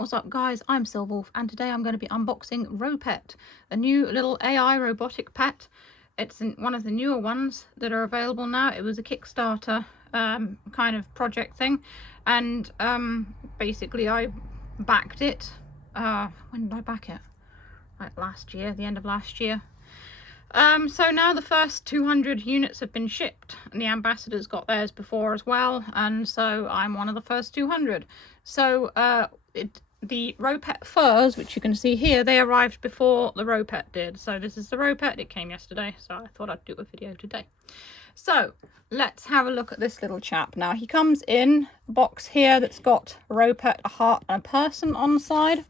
What's up guys, I'm Silverwolf and today I'm going to be unboxing Ropet, a new little AI robotic pet. It's one of the newer ones that are available now. It was a Kickstarter kind of project thing, and basically I backed it. When did I back it? Like last year, the end of last year. So now the first 200 units have been shipped, and the ambassadors got theirs before as well, and so I'm one of the first 200. So the Ropet furs, which you can see here, they arrived before the Ropet did. So this is the Ropet. It came yesterday, so I thought I'd do a video today. So let's have a look at this little chap. Now he comes in a box here that's got a Ropet, a heart and a person on the side.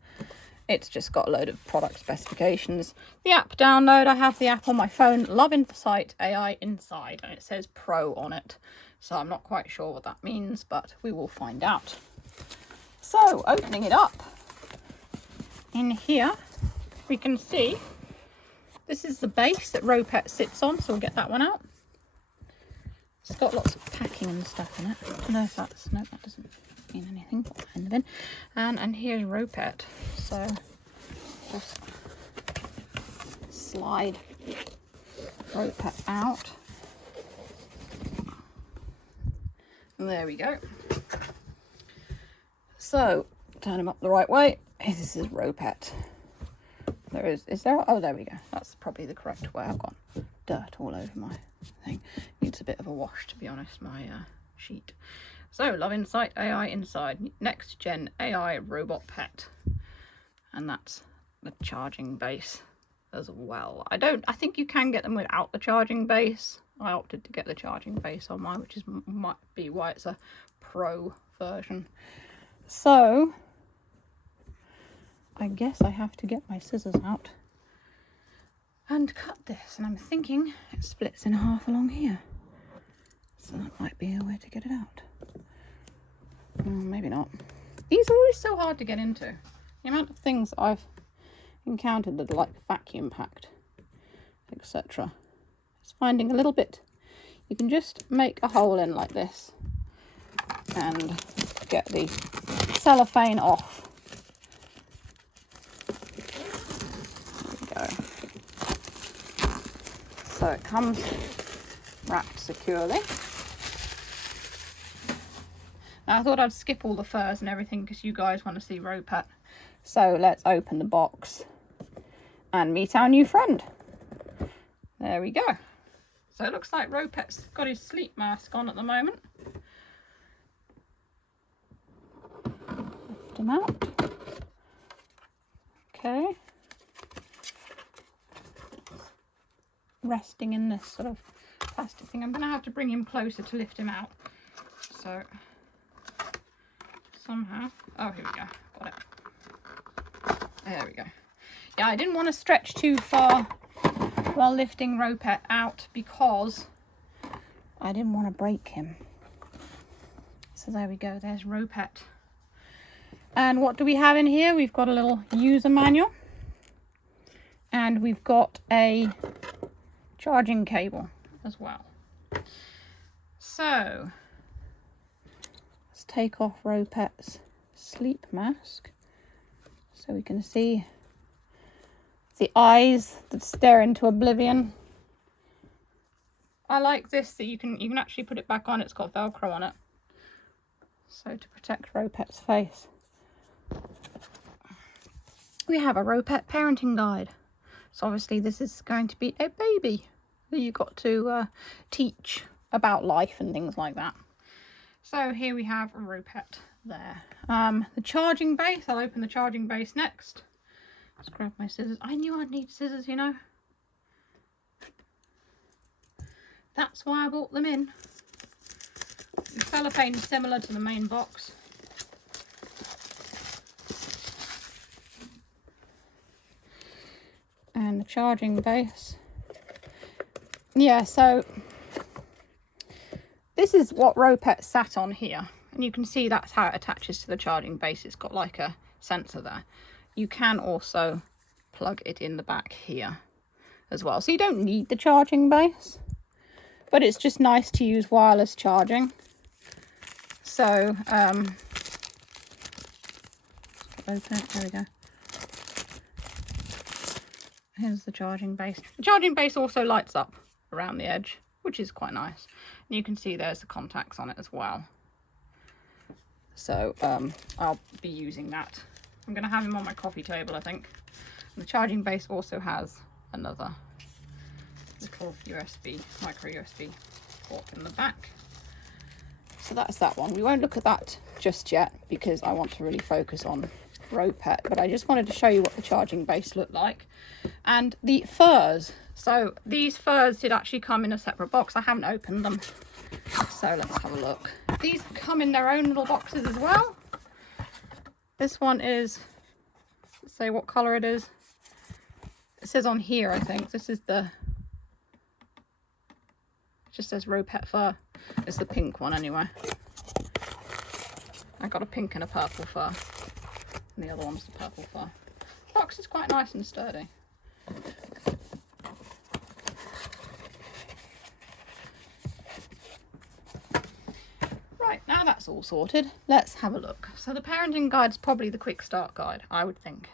It's just got a load of product specifications. The app download, I have the app on my phone, Love Insight AI Inside, and it says Pro on it. So I'm not quite sure what that means, but we will find out. So opening it up, in here we can see this is the base that Ropet sits on, so we'll get that one out. It's got lots of packing and stuff in it. I don't know if that's, no, that doesn't mean anything. Put that in the bin. And here's Ropet. So just slide Ropet out. And there we go. So turn him up the right way. This is Ropet. Is there? Oh, there we go. That's probably the correct way. I've got dirt all over my thing. Needs a bit of a wash, to be honest, my sheet. So Love Insight AI Inside, next gen AI robot pet, and that's the charging base as well. I think you can get them without the charging base. I opted to get the charging base on mine, which might be why it's a pro version. So I guess I have to get my scissors out and cut this, and I'm thinking it splits in half along here, so that might be a way to get it out. Maybe not. These are always so hard to get into. The amount of things I've encountered that are like vacuum packed, etc. It's finding a little bit. You can just make a hole in like this and get the cellophane off. There we go. So it comes wrapped securely. Now, I thought I'd skip all the furs and everything because you guys want to see Ropet. So let's open the box and meet our new friend. There we go. So it looks like Ropet's got his sleep mask on at the moment. Lift him out. Okay. Resting in this sort of plastic thing. I'm going to have to bring him closer to lift him out. So somehow, oh, here we go, got it. There we go. Yeah, I didn't want to stretch too far while lifting Ropet out because I didn't want to break him. So there we go, there's Ropet. And what do we have in here? We've got a little user manual, and we've got a charging cable as well. So let's take off Ropet's sleep mask so we can see the eyes that stare into oblivion. I like this that you can actually put it back on. It's got Velcro on it, so to protect Ropet's face. We have a Ropet parenting guide. So obviously this is going to be a baby that you got to teach about life and things like that. So here we have a Ropet there. The charging base, I'll open the charging base next. Let's grab my scissors. I knew I'd need scissors, you know. That's why I bought them in. The cellophane is similar to the main box. And the charging base. Yeah, so this is what Ropet sat on here, and you can see that's how it attaches to the charging base. It's got like a sensor there. You can also plug it in the back here as well, so you don't need the charging base, but it's just nice to use wireless charging. So Open it. There we go. Here's the charging base. The charging base also lights up around the edge, which is quite nice. And you can see there's the contacts on it as well. So I'll be using that. I'm going to have him on my coffee table, I think. And the charging base also has another little USB, micro USB port in the back. So that's that one. We won't look at that just yet because I want to really focus on Ropet, but I just wanted to show you what the charging base looked like. And the furs, so these furs did actually come in a separate box. I haven't opened them, so let's have a look. These come in their own little boxes as well. This one is, let's say what color it is. It says on here, I think this is the, it just says Ropet fur. It's the pink one anyway. I got a pink and a purple fur. And the other one's the purple fur. The box is quite nice and sturdy. Right, now that's all sorted, let's have a look. So the parenting guide's probably the quick start guide, I would think.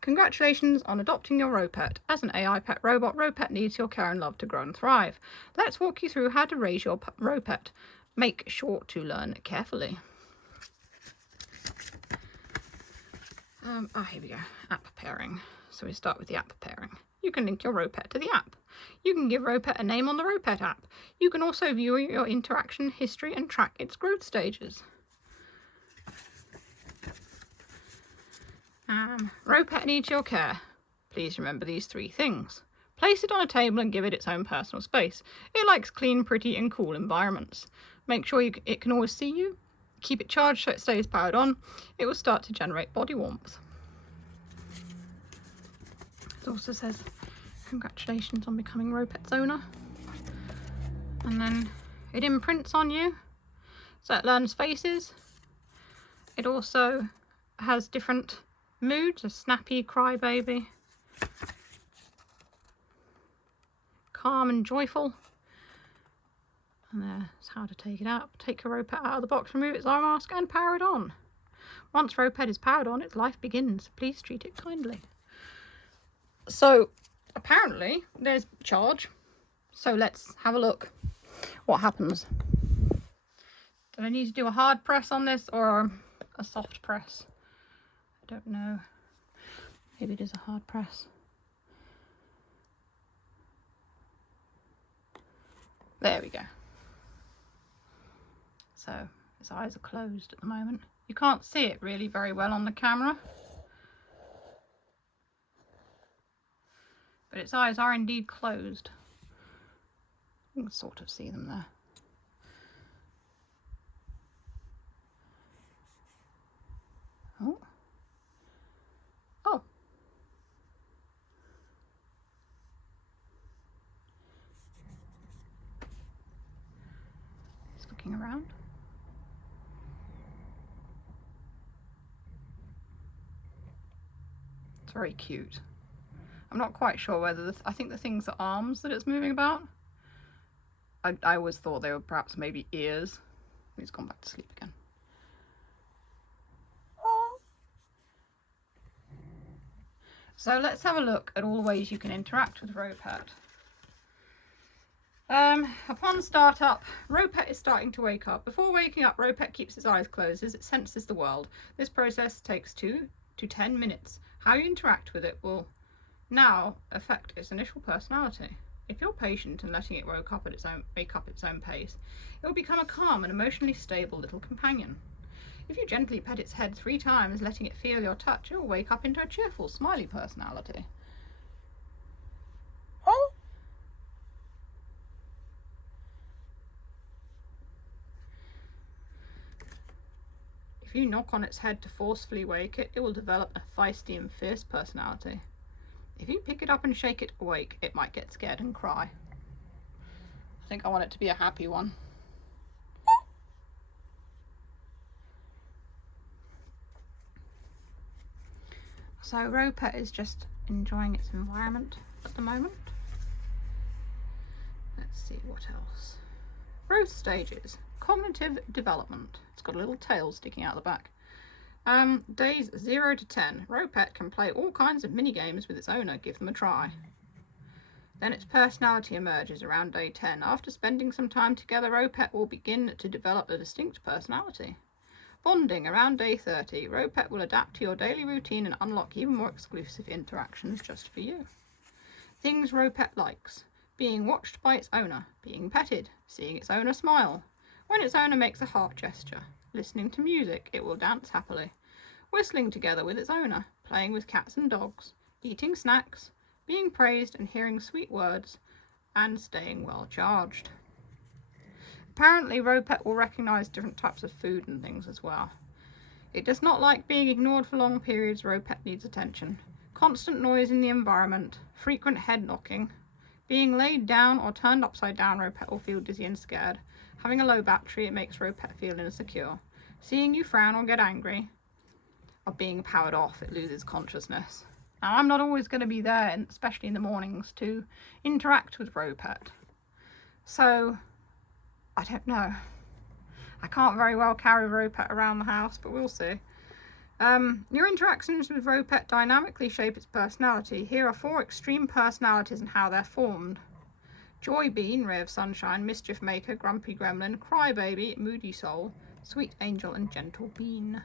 Congratulations on adopting your Ropet. As an AI pet robot, Ropet needs your care and love to grow and thrive. Let's walk you through how to raise your Ropet. Make sure to learn carefully. Here we go. App pairing. So we start with the app pairing. You can link your Ropet to the app. You can give Ropet a name on the Ropet app. You can also view your interaction history and track its growth stages. Ropet needs your care. Please remember these 3 things. Place it on a table and give it its own personal space. It likes clean, pretty and cool environments. Make sure it can always see you. Keep it charged so it stays powered on. It will start to generate body warmth. It also says, congratulations on becoming Ropet's owner. And then it imprints on you, so it learns faces. It also has different moods, a snappy, crybaby, calm and joyful. And there's how to take it out. Take your Ropet out of the box, remove its eye mask and power it on. Once Ropet is powered on, its life begins. Please treat it kindly. So apparently there's charge. So let's have a look what happens. Do I need to do a hard press on this or a soft press? I don't know. Maybe it is a hard press. There we go. So his eyes are closed at the moment. You can't see it really very well on the camera, but its eyes are indeed closed. You can sort of see them there. Oh. Oh. Just looking around. It's very cute. I'm not quite sure whether I think the things are arms that it's moving about. I always thought they were perhaps maybe ears. He's gone back to sleep again. So let's have a look at all the ways you can interact with Ropet. Upon startup, Ropet is starting to wake up. Before waking up, Ropet keeps its eyes closed as it senses the world. This process takes 2 to 10 minutes. How you interact with it will now affect its initial personality. If you're patient and letting it wake up at its own pace, it will become a calm and emotionally stable little companion. If you gently pet its head 3 times, letting it feel your touch, it will wake up into a cheerful, smiley personality. If you knock on its head to forcefully wake it, it will develop a feisty and fierce personality. If you pick it up and shake it awake, it might get scared and cry. I think I want it to be a happy one. So Ropet is just enjoying its environment at the moment. Let's see what else. Growth stages. Cognitive development. It's got a little tail sticking out the back. Days 0 to 10. Ropet can play all kinds of mini games with its owner. Give them a try. Then its personality emerges around day 10. After spending some time together, Ropet will begin to develop a distinct personality. Bonding around day 30. Ropet will adapt to your daily routine and unlock even more exclusive interactions just for you. Things Ropet likes. Being watched by its owner. Being petted. Seeing its owner smile. When its owner makes a heart gesture. Listening to music. It will dance happily. Whistling together with its owner. Playing with cats and dogs. Eating snacks. Being praised and hearing sweet words. And staying well charged. Apparently, Ropet will recognise different types of food and things as well. It does not like being ignored for long periods. Ropet needs attention. Constant noise in the environment. Frequent head knocking. Being laid down or turned upside down, Ropet will feel dizzy and scared. Having a low battery, it makes Ropet feel insecure. Seeing you frown or get angry. Or being powered off, it loses consciousness. Now, I'm not always going to be there, especially in the mornings, to interact with Ropet. So, I don't know. I can't very well carry Ropet around the house, but we'll see. Your interactions with Ropet dynamically shape its personality. Here are 4 extreme personalities and how they're formed. Joy Bean, ray of sunshine, mischief maker, grumpy gremlin, crybaby, moody soul, sweet angel, and gentle bean.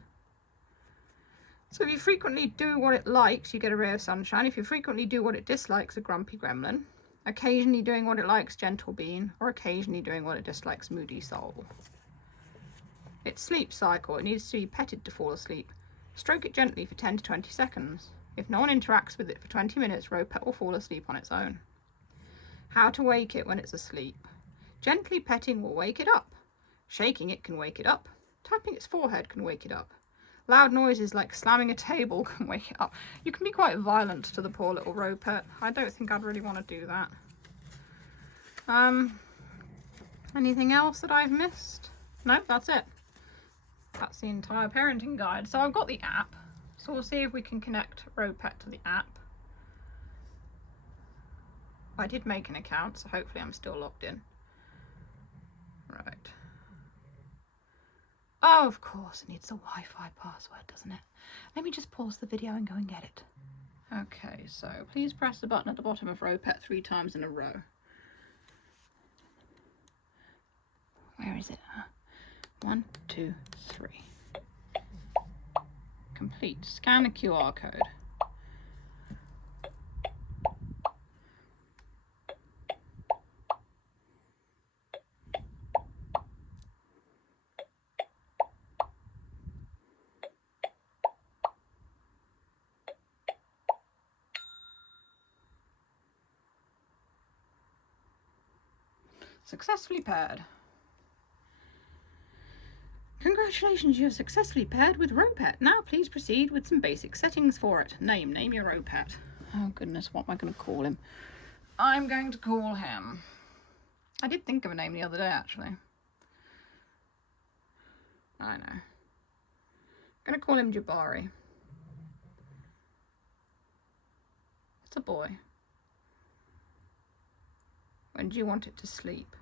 So if you frequently do what it likes, you get a ray of sunshine. If you frequently do what it dislikes, a grumpy gremlin. Occasionally doing what it likes, gentle bean, or occasionally doing what it dislikes, moody soul. Its sleep cycle. It needs to be petted to fall asleep. Stroke it gently for 10 to 20 seconds. If no one interacts with it for 20 minutes, Ropet will fall asleep on its own. How to wake it when it's asleep. Gently petting will wake it up. Shaking it can wake it up. Tapping its forehead can wake it up. Loud noises like slamming a table can wake it up. You can be quite violent to the poor little Ropet. I don't think I'd really want to do that. Anything else that I've missed? No, that's it. That's the entire parenting guide. So I've got the app. So we'll see if we can connect Ropet to the app. I did make an account, so hopefully I'm still logged in. Right. Oh, of course, it needs a Wi-Fi password, doesn't it? Let me just pause the video and go and get it. Okay, so please press the button at the bottom of Ropet 3 times in a row. Where is it? 1, 2, 3. Complete. Scan the QR code. Successfully paired. Congratulations, you have successfully paired with Ropet. Now please proceed with some basic settings for it. Name your Ropet. Oh goodness, what am I going to call him? I'm going to call him... I did think of a name the other day, actually. I know. I'm going to call him Jibari. It's a boy. When do you want it to sleep?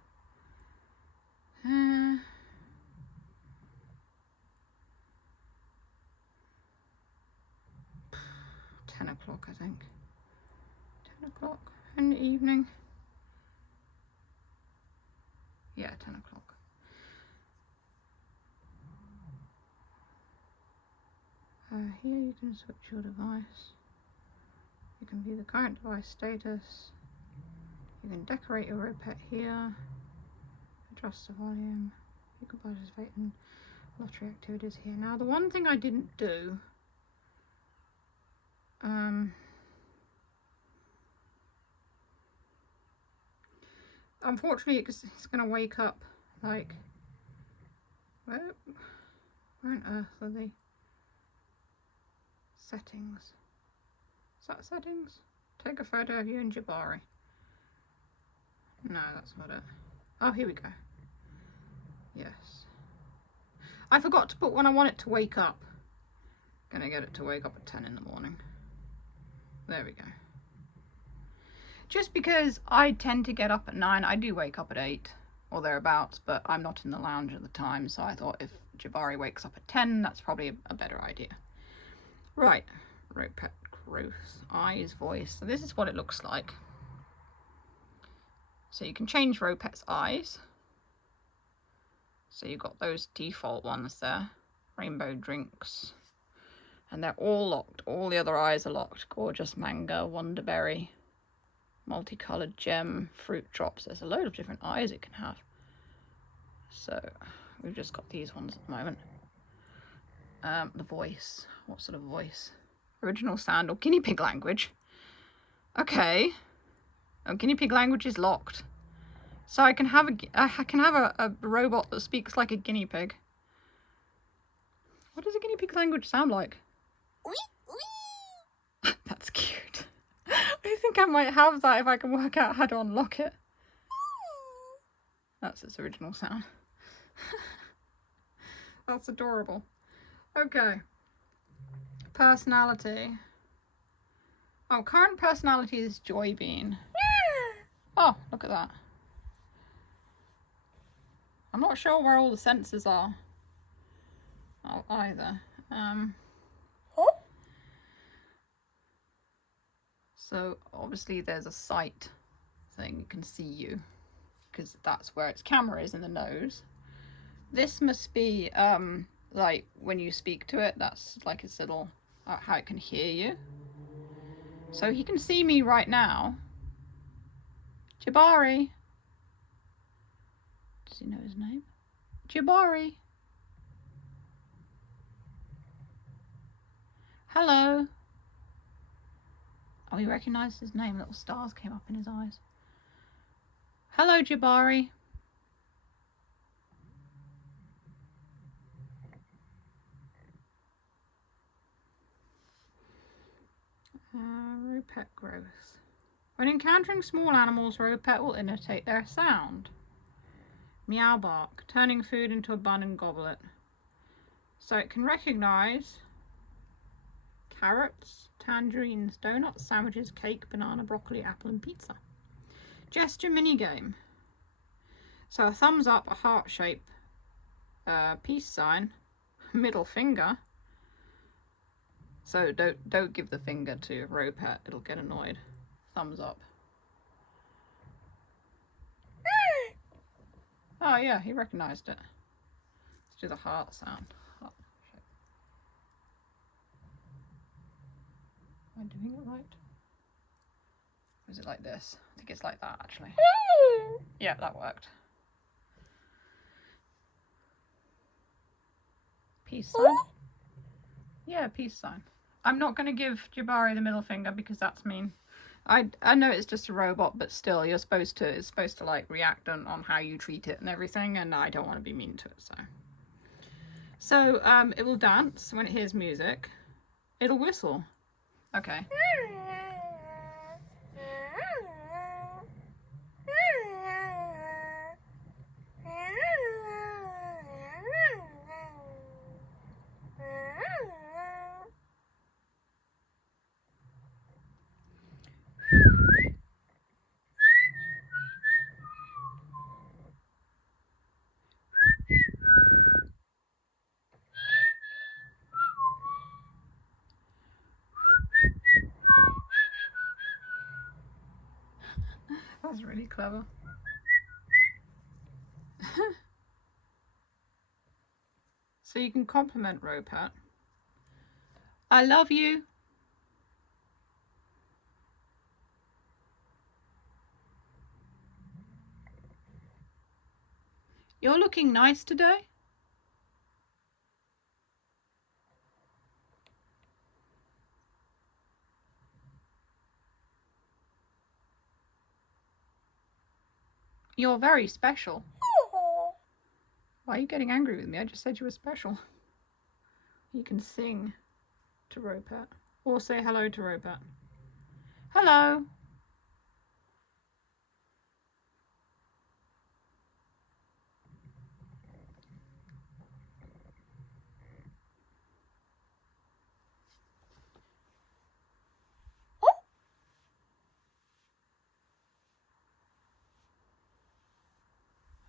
10 o'clock, I think. 10 o'clock in the evening. Yeah, 10 o'clock. Here you can switch your device. You can view the current device status. You can decorate your Ropet here. Adjust the volume. You can participate in lottery activities here. Now, the one thing I didn't do, unfortunately, it's going to wake up like, where on earth are the settings? Is that settings? Take a photo of you and Jibari. No, that's not it. Oh, here we go. Yes. I forgot to put when I want it to wake up. Gonna get it to wake up at 10 in the morning. There we go. Just because I tend to get up at 9, I do wake up at 8 or thereabouts, but I'm not in the lounge at the time, so I thought if Jibari wakes up at 10. That's probably a better idea. Right, Ropet growth, eyes, voice. So this is what it looks like. So you can change Ropet's eyes. So you've got those default ones there. Rainbow drinks. And they're all locked. All the other eyes are locked. Gorgeous mango, wonderberry, multicolored gem, fruit drops. There's a load of different eyes it can have. So we've just got these ones at the moment. The voice. What sort of voice? Original sound or guinea pig language. Okay. Oh, guinea pig language is locked. So I can have a robot that speaks like a guinea pig. What does a guinea pig language sound like? That's cute. I think I might have that if I can work out how to unlock it. That's its original sound. That's adorable. Okay. Personality. Oh, current personality is Joy Bean. Oh, look at that. I'm not sure where all the sensors are. Oh, either. So obviously there's a sight thing, you can see you, because that's where its camera is, in the nose. This must be like when you speak to it, that's like its little how it can hear you. So he can see me right now. Jibari. Does he know his name? Jibari. Hello. Oh, he recognised his name. Little stars came up in his eyes. Hello, Jibari. Ropet growth. When encountering small animals, Ropet will imitate their sound. Meow bark, turning food into a bun and gobble it. So it can recognise carrots, tangerines, donuts, sandwiches, cake, banana, broccoli, apple and pizza. Gesture minigame. So a thumbs up, a heart shape, peace sign, middle finger. So don't give the finger to Ropet, it'll get annoyed. Thumbs up. Oh yeah, he recognised it. Let's do the heart sound. Heart shape. Am I doing it right? Or is it like this? I think it's like that actually. Yeah, that worked. Peace sign? Yeah, peace sign. I'm not going to give Jibari the middle finger because that's mean. I know it's just a robot, but still, it's supposed to like react on how you treat it and everything, and I don't want to be mean to it, so it will dance when it hears music. It'll whistle. Okay. That's really clever. So you can compliment Ropet. I love you. You're looking nice today. You're very special. Why are you getting angry with me? I just said you were special. You can sing to Ropet or say hello to Ropet. Hello.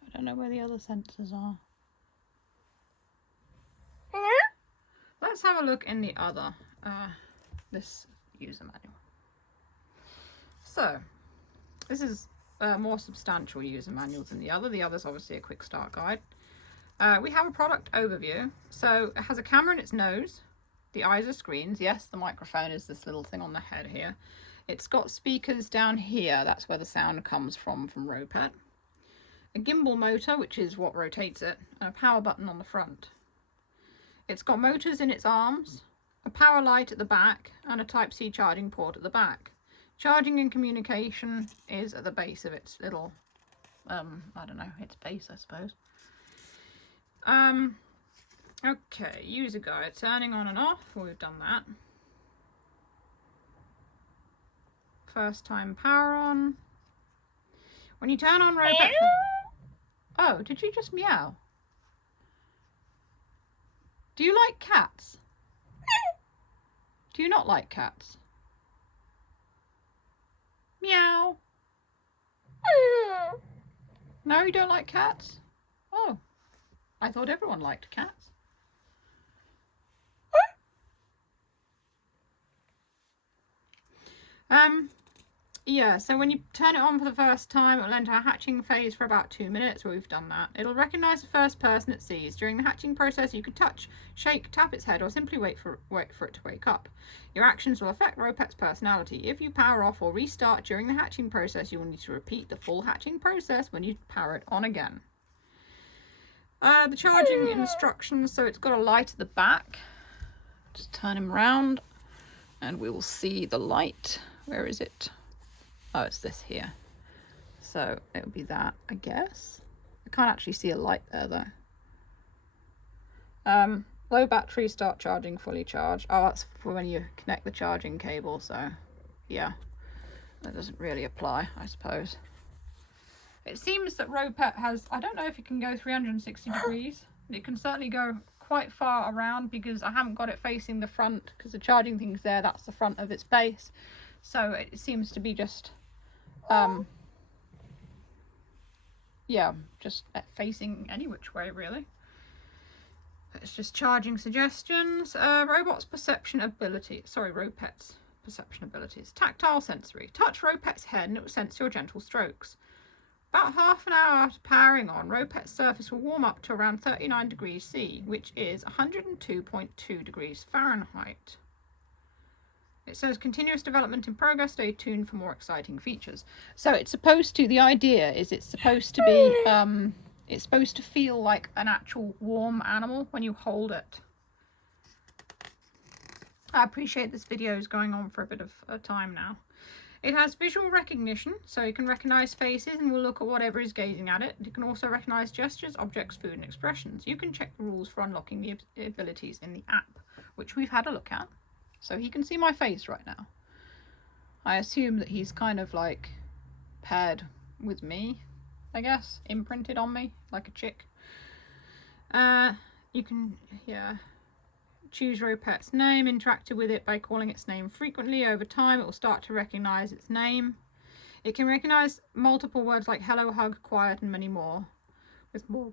I don't know where the other sensors are. let's have a look in the other, this user manual. So, this is a more substantial user manual than the other. The other's obviously a quick start guide. We have a product overview. So it has a camera in its nose. The eyes are screens. Yes, the microphone is this little thing on the head here. It's got speakers down here. That's where the sound comes from Ropet. A gimbal motor, which is what rotates it, and a power button on the front. It's got motors in its arms, a power light at the back, and a Type-C charging port at the back. Charging and communication is at the base of its little, I don't know, its base, I suppose. Okay, user guide, turning on and off. Well, we've done that. First time power on. When you turn on Ropet... Oh, did you just meow? Do you like cats? Do you not like cats? Meow. No, you don't like cats? Oh, I thought everyone liked cats. Yeah, so when you turn it on for the first time, it'll enter a hatching phase for about 2 minutes. Well, we've done that. It'll recognise the first person it sees. During the hatching process, you can touch, shake, tap its head, or simply wait for it to wake up. Your actions will affect Ropet's personality. If you power off or restart during the hatching process, you will need to repeat the full hatching process when you power it on again. The charging instructions, so it's got a light at the back. Just turn him around and we will see the light. Where is it? Oh, it's this here. So it'll be that, I guess. I can't actually see a light there though. Low battery, start charging, fully charged. Oh, that's for when you connect the charging cable, so yeah. That doesn't really apply, I suppose. It seems that Ropet has, I don't know if it can go 360 degrees. It can certainly go quite far around because I haven't got it facing the front because the charging thing's there, that's the front of its base. So it seems to be just, yeah, just facing any which way really. It's just charging suggestions. Ropet's perception abilities. Tactile sensory. Touch Ropet's head and it will sense your gentle strokes. About half an hour after powering on, Ropet's surface will warm up to around 39 degrees C, which is 102.2 degrees Fahrenheit. It says continuous development in progress, stay tuned for more exciting features. So it's supposed to, the idea is it's supposed to be, it's supposed to feel like an actual warm animal when you hold it. I appreciate this video is going on for a bit of time now. It has visual recognition, so you can recognise faces and will look at whatever is gazing at it. It can also recognise gestures, objects, food and expressions. You can check the rules for unlocking the abilities in the app, which we've had a look at. So he can see my face right now. I assume that he's kind of like paired with me, I guess, imprinted on me like a chick. You can, yeah, choose Ropet's name, interacted with it by calling its name frequently. Over time, it will start to recognise its name. It can recognise multiple words like hello, hug, quiet, and many more, with more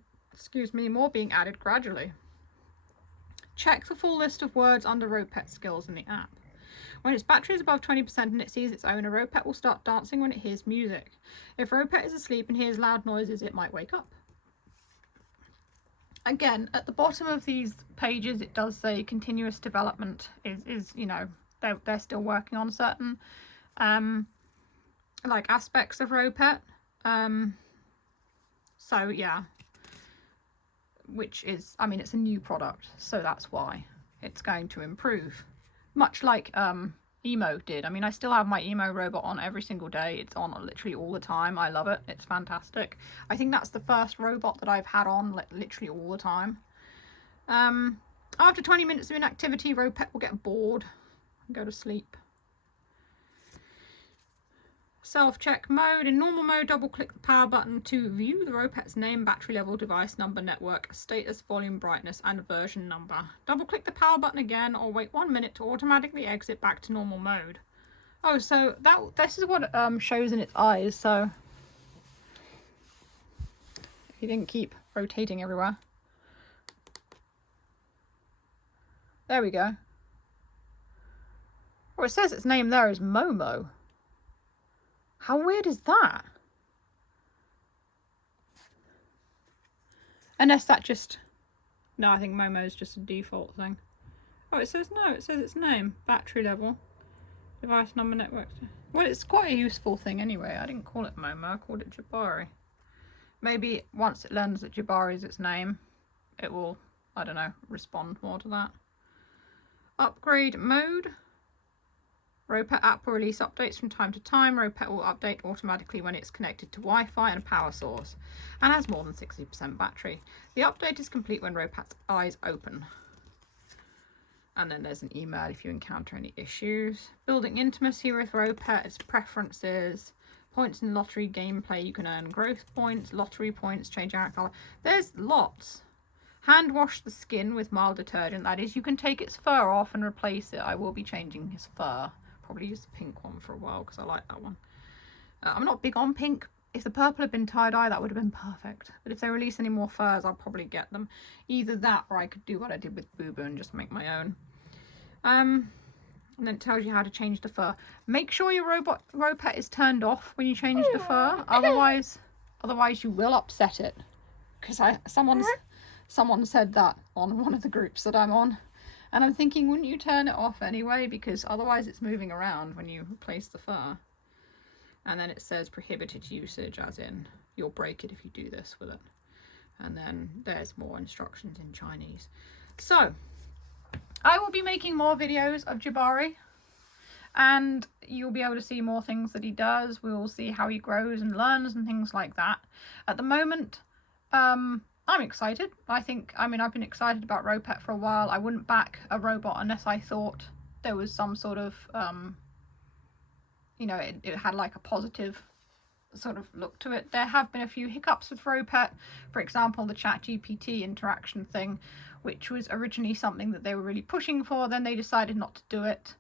being added gradually. Check the full list of words under Ropet skills in the app. When its battery is above 20% and it sees its owner, Ropet will start dancing when it hears music. If Ropet is asleep and hears loud noises, it might wake up. Again, at the bottom of these pages, it does say continuous development is you know, they're still working on certain like aspects of Ropet. So yeah. Which is, I mean, it's a new product, so that's why it's going to improve. Much like Emo did. I mean, I still have my Emo robot on every single day. It's on literally all the time. I love it. It's fantastic. I think that's the first robot that I've had on literally all the time. After 20 minutes of inactivity, Ropet will get bored and go to sleep. Self-check mode. In normal mode, double-click the power button to view the Ropet's name, battery level, device number, network, status, volume, brightness, and version number. Double-click the power button again or wait 1 minute to automatically exit back to normal mode. Oh, so this is what it shows in its eyes, so if you didn't keep rotating everywhere. There we go. Well, it says its name there is Momo. How weird is that? Unless that just... No, I think Momo is just a default thing. Oh, it says no. It says its name. Battery level. Device number, network. Well, it's quite a useful thing anyway. I didn't call it Momo. I called it Jibari. Maybe once it learns that Jibari is its name, it will, I don't know, respond more to that. Upgrade mode. Ropet app will release updates from time to time. Ropet will update automatically when it's connected to Wi-Fi and a power source and has more than 60% battery. The update is complete when Ropet's eyes open. And then there's an email if you encounter any issues. Building intimacy with Ropet, its preferences, points in lottery gameplay. You can earn growth points, lottery points, change out colour. There's lots. Hand wash the skin with mild detergent. That is, you can take its fur off and replace it. I will be changing his fur. Probably use the pink one for a while because I like that one. I'm not big on pink. If the purple had been tie-dye, that would have been perfect. But if they release any more furs, I'll probably get them. Either that or I could do what I did with Boo Boo and just make my own. And then it tells you how to change the fur. Make sure your Ropet is turned off when you change the fur. Otherwise you will upset it. Because someone said that on one of the groups that I'm on. And I'm thinking, wouldn't you turn it off anyway? Because otherwise it's moving around when you replace the fur. And then it says prohibited usage, as in you'll break it if you do this with it. And then there's more instructions in Chinese. So, I will be making more videos of Jibari. And you'll be able to see more things that he does. We will see how he grows and learns and things like that. At the moment, I'm excited. I've been excited about Ropet for a while. I wouldn't back a robot unless I thought there was some sort of, it had like a positive sort of look to it. There have been a few hiccups with Ropet. For example, the ChatGPT interaction thing, which was originally something that they were really pushing for. Then they decided not to do it.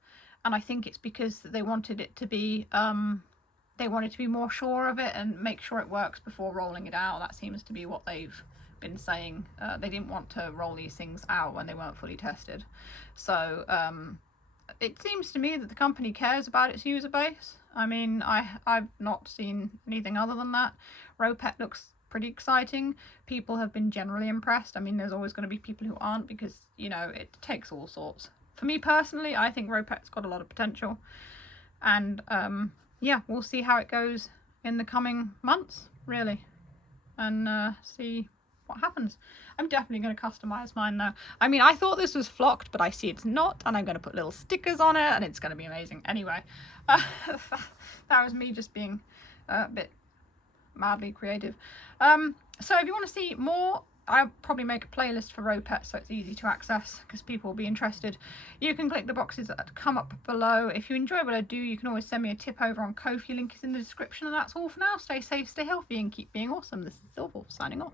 And I think it's because they wanted it to be, more sure of it and make sure it works before rolling it out. That seems to be what they've been saying. They didn't want to roll these things out when they weren't fully tested. So it seems to me that the company cares about its user base. I mean, I've not seen anything other than that. Ropet looks pretty exciting. People have been generally impressed. I mean, there's always going to be people who aren't because, it takes all sorts. For me personally, I think Ropet's got a lot of potential. And yeah, we'll see how it goes in the coming months, really. And see what happens. I'm definitely going to customize mine now. I mean, I thought this was flocked, but I see it's not, and I'm going to put little stickers on it, and it's going to be amazing. Anyway, that was me just being a bit madly creative. So if you want to see more, I'll probably make a playlist for Ropet so it's easy to access because people will be interested. You can click the boxes that come up below. If you enjoy what I do, you can always send me a tip over on Ko-fi. Link is in the description, and that's all for now. Stay safe, stay healthy, and keep being awesome. This is Silver signing off.